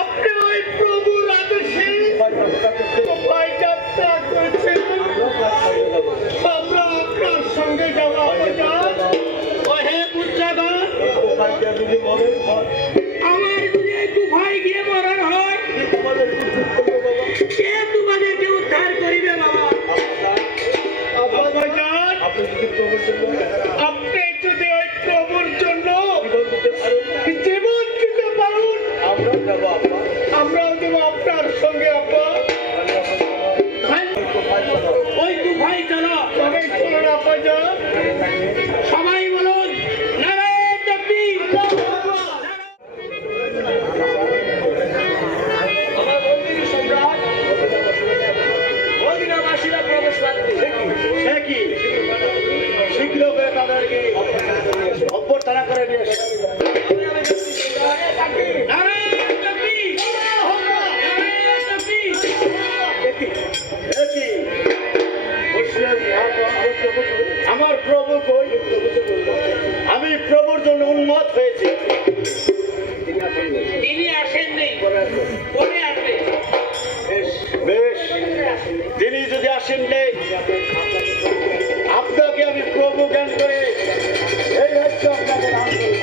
আপনি ওই প্রভুর আদেশে ভাই যাত্রা করেছেন, আমরা আপনার সঙ্গে যাবো। হে পুত্রগণ, আমার যদি একটু ভাই গিয়ে মরণ হয়, কে তোমাদেরকে উদ্ধার করিবে বাবা? আপনি যদি ওই প্রভুর জন্য জীবন দিতে পারুন, আমরাও দেবো আপনার সঙ্গে। আপা ওই দু ভাই চলো, তবে চলো না আপা যান। সবাই বলুন নারায়ণ তাকবীর। আমার মন্দির সম্রাট মদিনাবাসীরা প্রবেশ পাচ্ছে। সে কি শীঘ্র করে তাদেরকে অভ্যর্থনা করে নিয়ে আসে। আমার প্রভু কই? আমি প্রভুর জন্য উন্মত্ত হয়েছি। তিনি আসেননি, পরে আসবেন। বেশ, তিনি যদি আসেননি, আপনাকে আমি প্রভু জ্ঞান করে এই রাজ্য আপনাকে দান করব।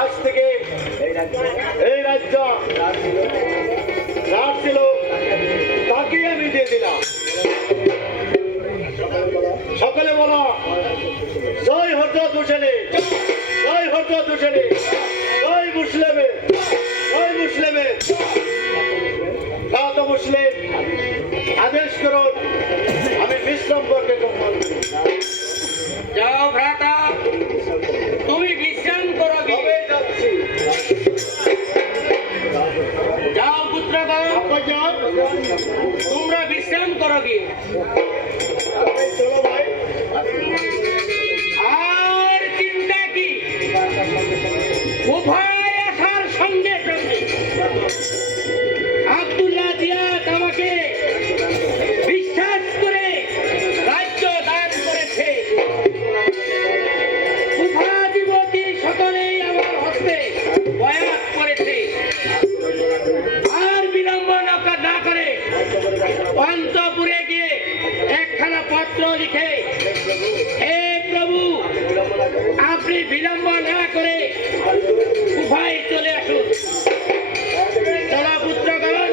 আজ থেকে এই রাজ্য যার ছিল তাকে আমি দিয়ে দিলাম। সকলে বলো জয় হযরত হোসেনে, জয় হযরত হোসেনে, জয় মুসলিমে, জয় মুসলিমে। তো মুসলিম আদেশ করুন, আমি বিশ্রাম করতে যাও। ভ্রাতা, তুমি বিশ্রাম করো। যাও পুত্রগণ, তোমরা বিশ্রাম করো গিয়ে। চলো ভাই, আর চিন্তা কি? উভয় আসার সঙ্গে সঙ্গে আব্দুল্লাহ জিয়াদ আমাকে বিশ্বাস করে রাজ্য দান করেছে। উপাধিপতি সকলেই আমার হস্তে বয়াত করেছে। আর বিলম্ব না করে অন্তপুরে গিয়ে একখানা পত্র লিখে, হে প্রভু, আপনি বিলম্ব না করে উভয় চলে আসুন। চলো পুত্রগণ,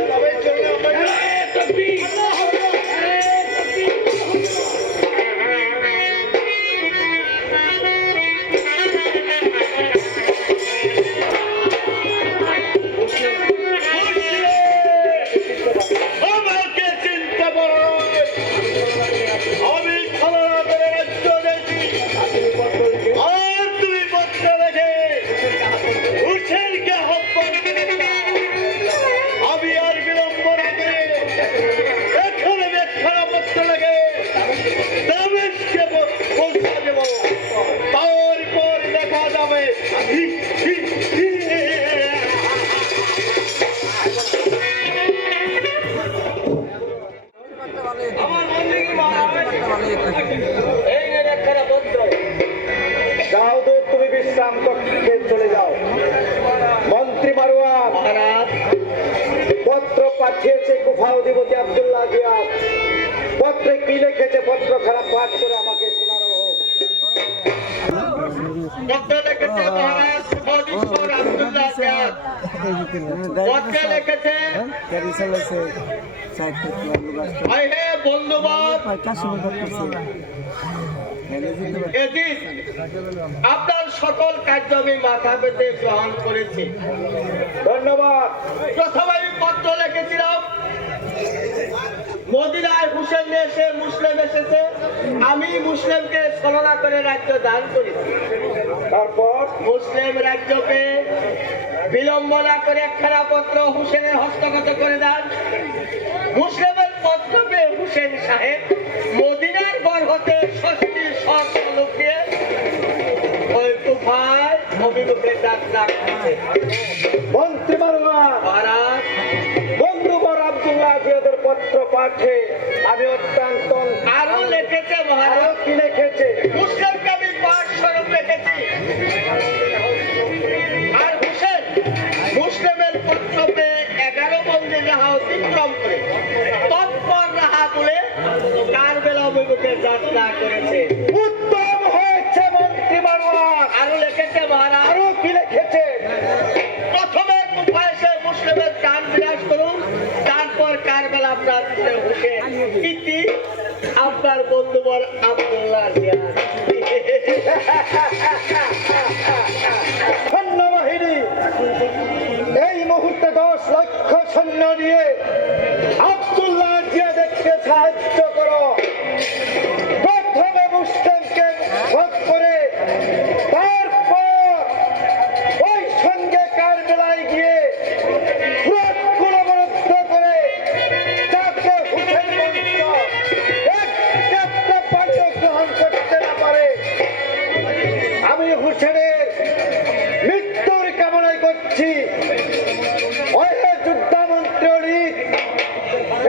তুমি বিশ্রাম কক্ষে চলে যাও। মন্ত্রী মারওয়ান পত্র পাঠিয়েছে কুফাউদ্দিন আব্দুল্লাহ জিয়াদ। পত্রে কি লিখেছে পত্র খারাপ পাঠ করে আমাকে শোনানো হোক। পত্র লিখেছে মহারাজ কুফাউদ্দিন আব্দুল্লাহ জিয়াদ। পত্রে লিখেছে ভাই হে বন্ধুবান, আপনার সকল কার্য আমি মাথা পেতে গ্রহণ করেছি। ধন্যবাদ। প্রথমে আমি পত্র লিখেছিলাম মদিনায় আমি মুসলিমকে ছলনা করে রাজ্য দান করেছি। তারপর মুসলিম রাজ্যকে বিলম্ব না করে একখানা পত্র হুসেনের হস্তগত করে দেন। মুসলিমের পত্র পেয়ে হুসেন সাহেব মদিনার গড় হতে ৬০ শত লোক দিয়ে ওই কুফায় অভিমুখে যাত্রা করছে। মন্ত্রী মারওয়ান মহারাজ, বন্ধুবর আব্দুল্লাহ জিয়াদের পত্র পাঠে আমি অত্যন্ত আরো লিখেছে আরো মহারাজ, কি লিখেছে? মুসলিমকে আমি পাঠ স্বরূপ রেখেছি। আর হুসেন মুসলিমের পত্রকে 11 বন্দী রাহা অতিক্রম করে তৎপর রাহা তুলে কারবেলা অভিমুখে যাত্রা করেছে। উত্তম হয়েছে মন্ত্রী মারওয়ান। আরো লিখেছে মহারাজ, আরো কি লিখেছে? প্রথমে কুফায় এসে মুসলিমের প্রাণ বিনাশ করুন, তারপর কারবেলা প্রান্তে হুসেন ইতি আপনার বন্ধুবর আব্দুল্লাহ জিয়াদ। সৈন্যবাহিনী এই মুহূর্তে 10 লক্ষ সৈন্য নিয়ে আব্দুল্লাহ জিয়াদেরকে সাহায্য করো। প্রথমে মুসলিমকে ভোগ করে তারপর ওই সঙ্গে কারবেলায় গিয়ে ফুরাতগুলো অবরুদ্ধ করে যাতে হুসেন বংশ একটা পাঠ্য গ্রহণ করতে না পারে। আমি হুসেনের মৃত্যুর কামনাই করছি। ওই যুদ্ধমন্ত্রী অলিদ,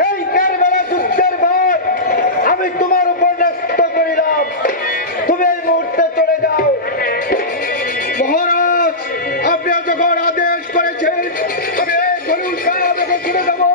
এই কারবেলা যুদ্ধের ভার আমি তোমার উপর ন্যস্ত করিলাম। তুমি এই মুহূর্তে চলে যাও। মহারাজ, আপনি যখন আদেশ করেছেন আমি এই ধরুন চলে যাবো।